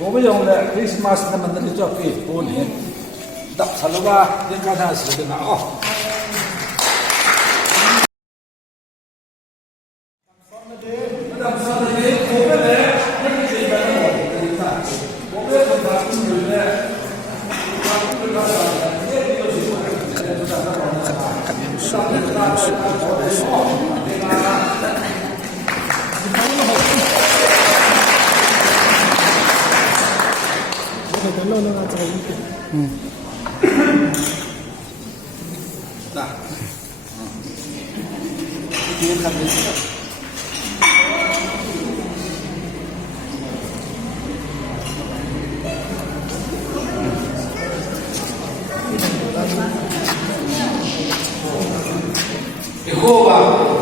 고비용 내 크리스마스 만들어 줘피 보니 답 살로가 된가사 쓰거든 어 자, 뒤에 가면 여호와